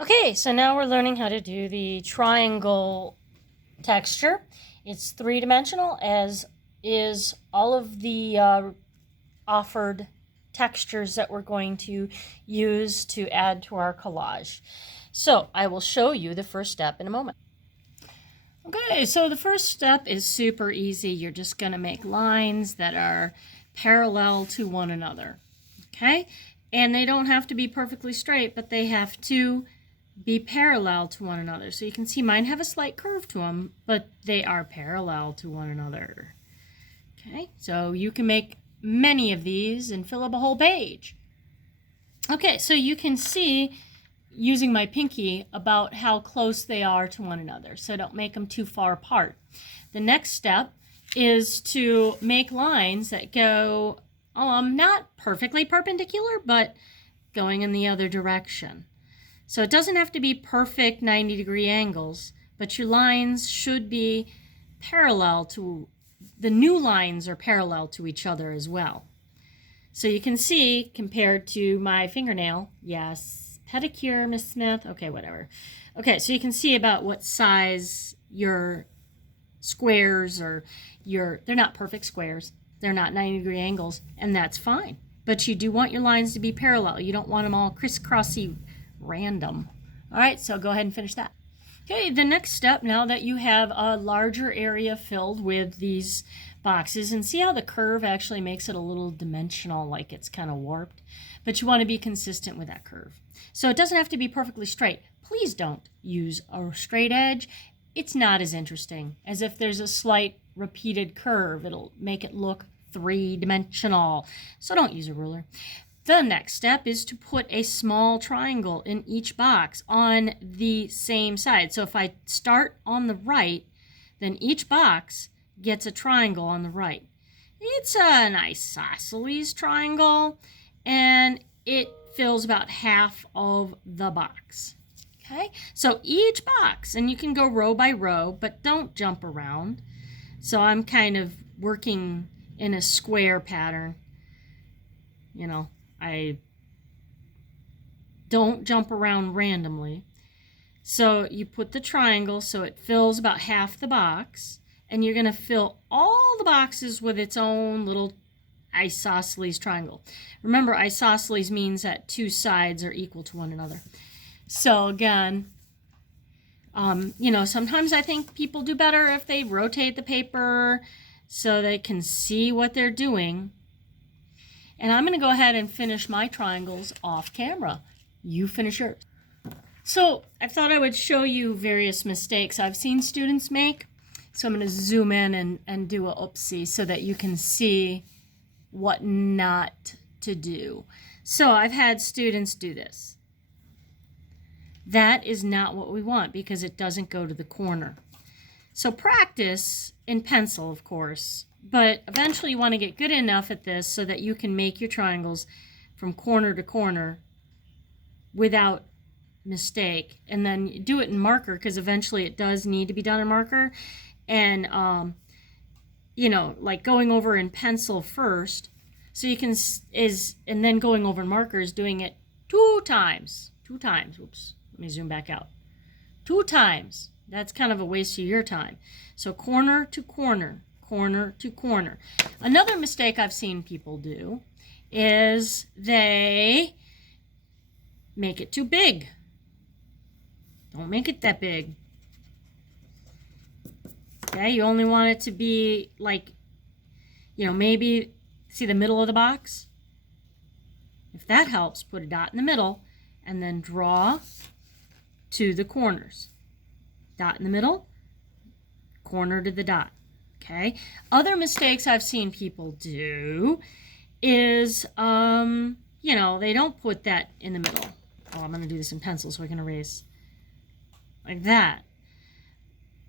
Okay, so now we're learning how to do the triangle texture. It's three-dimensional, as is all of the offered textures that we're going to use to add to our collage. So I will show you the first step in a moment. Okay, so the first step is super easy. You're just going to make lines that are parallel to one another. Okay, and they don't have to be perfectly straight, but they have to be parallel to one another. So you can see mine have a slight curve to them, but they are parallel to one another. Okay, so you can make many of these and fill up a whole page. Okay, so you can see using my pinky about how close they are to one another, so don't make them too far apart. The next step is to make lines that go not perfectly perpendicular, but going in the other direction. So it doesn't have to be perfect 90-degree angles, but your lines should be parallel to, the new lines are parallel to each other as well. So you can see, compared to my fingernail, yes, pedicure, Miss Smith, okay, whatever. Okay, so you can see about what size your squares or they're not perfect squares, they're not 90-degree angles, and that's fine. But you do want your lines to be parallel. You don't want them all crisscrossy random. All right, so go ahead and finish that. Okay, the next step, now that you have a larger area filled with these boxes, and see how the curve actually makes it a little dimensional, like it's kind of warped, but you want to be consistent with that curve. So it doesn't have to be perfectly straight. Please don't use a straight edge. It's not as interesting as if there's a slight repeated curve. It'll make it look three-dimensional. So don't use a ruler. The next step is to put a small triangle in each box on the same side. So if I start on the right, then each box gets a triangle on the right. It's an isosceles triangle, and it fills about half of the box. Okay, so each box, and you can go row by row, but don't jump around. So I'm kind of working in a square pattern. You know, I don't jump around randomly. So you put the triangle so it fills about half the box, and you're going to fill all the boxes with its own little isosceles triangle. Remember, isosceles means that two sides are equal to one another. So again, sometimes I think people do better if they rotate the paper so they can see what they're doing. And I'm going to go ahead and finish my triangles off camera. You finish yours. So I thought I would show you various mistakes I've seen students make. So I'm going to zoom in and do a oopsie so that you can see what not to do. So I've had students do this. That is not what we want because it doesn't go to the corner. So practice in pencil, of course, but eventually you want to get good enough at this so that you can make your triangles from corner to corner without mistake. And then do it in marker, because eventually it does need to be done in marker. And like going over in pencil first, so you can and then going over in markers, doing it two times. Oops, let me zoom back out. 2 times. That's kind of a waste of your time. So corner to corner, corner to corner. Another mistake I've seen people do is they make it too big. Don't make it that big. Okay, you only want it to be like, maybe see the middle of the box? If that helps, put a dot in the middle and then draw to the corners. Dot in the middle, corner to the dot. Okay. Other mistakes I've seen people do is, they don't put that in the middle. Oh, I'm going to do this in pencil so I can erase. Like that.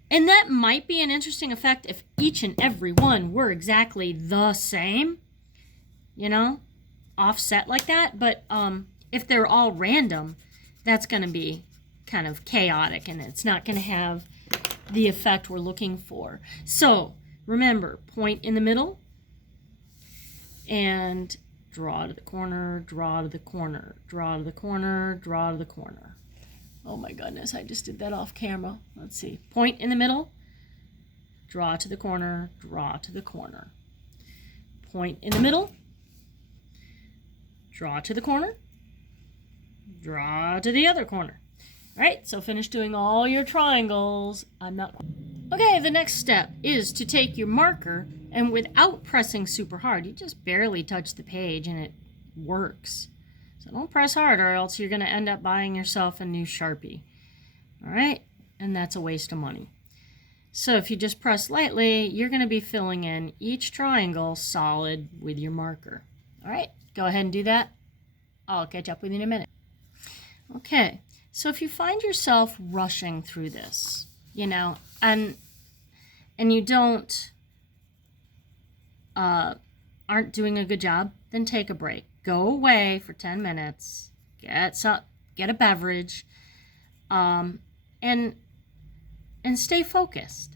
And that might be an interesting effect if each and every one were exactly the same, offset like that. But if they're all random, that's going to be kind of chaotic, and it's not going to have the effect we're looking for. So remember, point in the middle and draw to the corner, draw to the corner, draw to the corner, draw to the corner. Oh my goodness, I just did that off camera. Let's see. Point in the middle, draw to the corner, draw to the corner. Point in the middle, draw to the corner, draw to the other corner. All right, so finish doing all your triangles. Okay, the next step is to take your marker and without pressing super hard, you just barely touch the page and it works. So don't press hard or else you're going to end up buying yourself a new Sharpie. All right, and that's a waste of money. So if you just press lightly, you're going to be filling in each triangle solid with your marker. All right, go ahead and do that. I'll catch up with you in a minute. Okay, so if you find yourself rushing through this, you know, and you aren't doing a good job, then take a break. Go away for 10 minutes, get a beverage, and stay focused.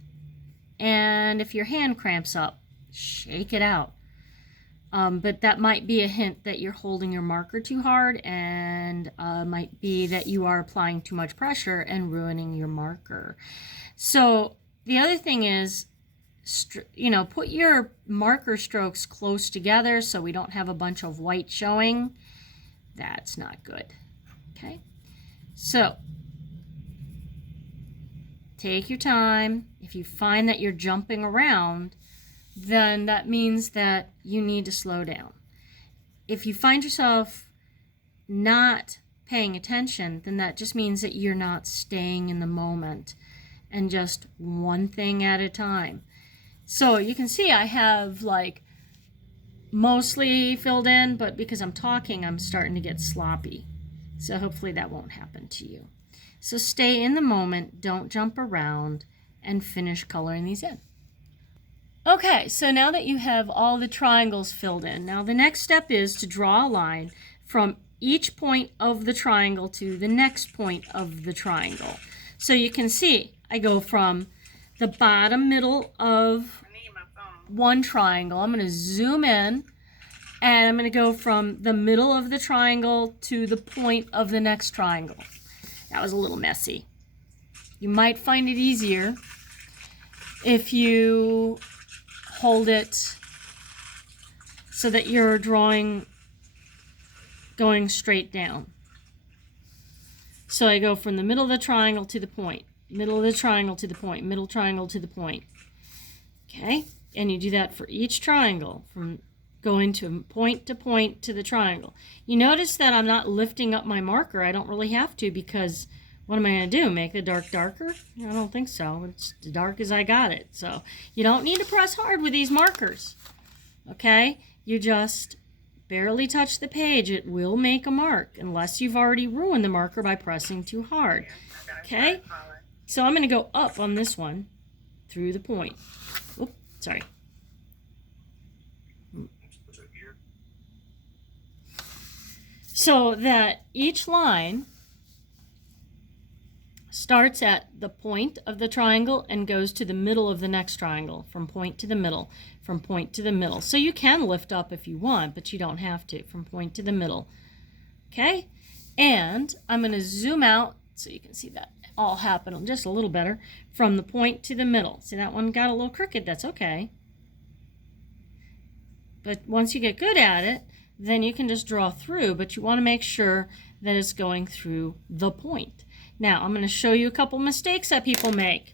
And if your hand cramps up, shake it out. But that might be a hint that you're holding your marker too hard, and might be that you are applying too much pressure and ruining your marker. So the other thing is, you know, put your marker strokes close together so we don't have a bunch of white showing. That's not good. Okay, so take your time. If you find that you're jumping around, then that means that you need to slow down. If you find yourself not paying attention, then that just means that you're not staying in the moment and just one thing at a time. So you can see I have like mostly filled in, but because I'm talking, I'm starting to get sloppy. So hopefully that won't happen to you. So stay in the moment, don't jump around, and finish coloring these in. Okay, so now that you have all the triangles filled in, now the next step is to draw a line from each point of the triangle to the next point of the triangle. So you can see I go from the bottom middle of one triangle. I'm going to zoom in, and I'm going to go from the middle of the triangle to the point of the next triangle. That was a little messy. You might find it easier if you hold it so that you're drawing going straight down. So I go from the middle of the triangle to the point, middle of the triangle to the point, middle triangle to the point. Okay, and you do that for each triangle, from going to point to the triangle. You notice that I'm not lifting up my marker. I don't really have to, because what am I going to do? Make the dark darker? I don't think so. It's as dark as I got it. So you don't need to press hard with these markers. Okay? You just barely touch the page. It will make a mark unless you've already ruined the marker by pressing too hard. Okay? So I'm going to go up on this one through the point. Oops, sorry. So that each line starts at the point of the triangle and goes to the middle of the next triangle, from point to the middle, from point to the middle. So you can lift up if you want, but you don't have to, from point to the middle. Okay? And I'm going to zoom out so you can see that all happen just a little better, from the point to the middle. See, that one got a little crooked. That's okay. But once you get good at it, then you can just draw through, but you want to make sure that it's going through the point. Now, I'm going to show you a couple mistakes that people make.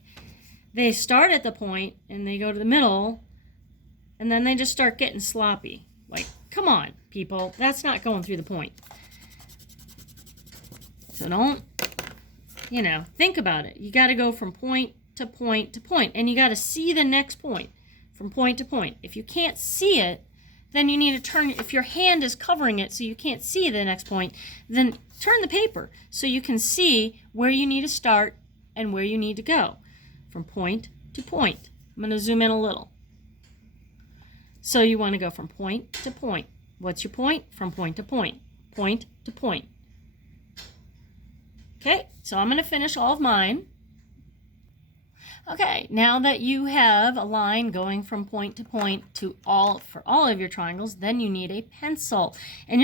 They start at the point and they go to the middle, and then they just start getting sloppy. Like, come on, people, that's not going through the point. So don't, you know, think about it. You got to go from point to point to point, and you got to see the next point from point to point. If you can't see it, then you need to turn, if your hand is covering it so you can't see the next point, then turn the paper so you can see where you need to start and where you need to go from point to point. I'm going to zoom in a little. So you want to go from point to point. What's your point? From point to point. Point to point. Okay, so I'm going to finish all of mine. Okay, now that you have a line going from point to point to for all of your triangles, then you need a pencil. And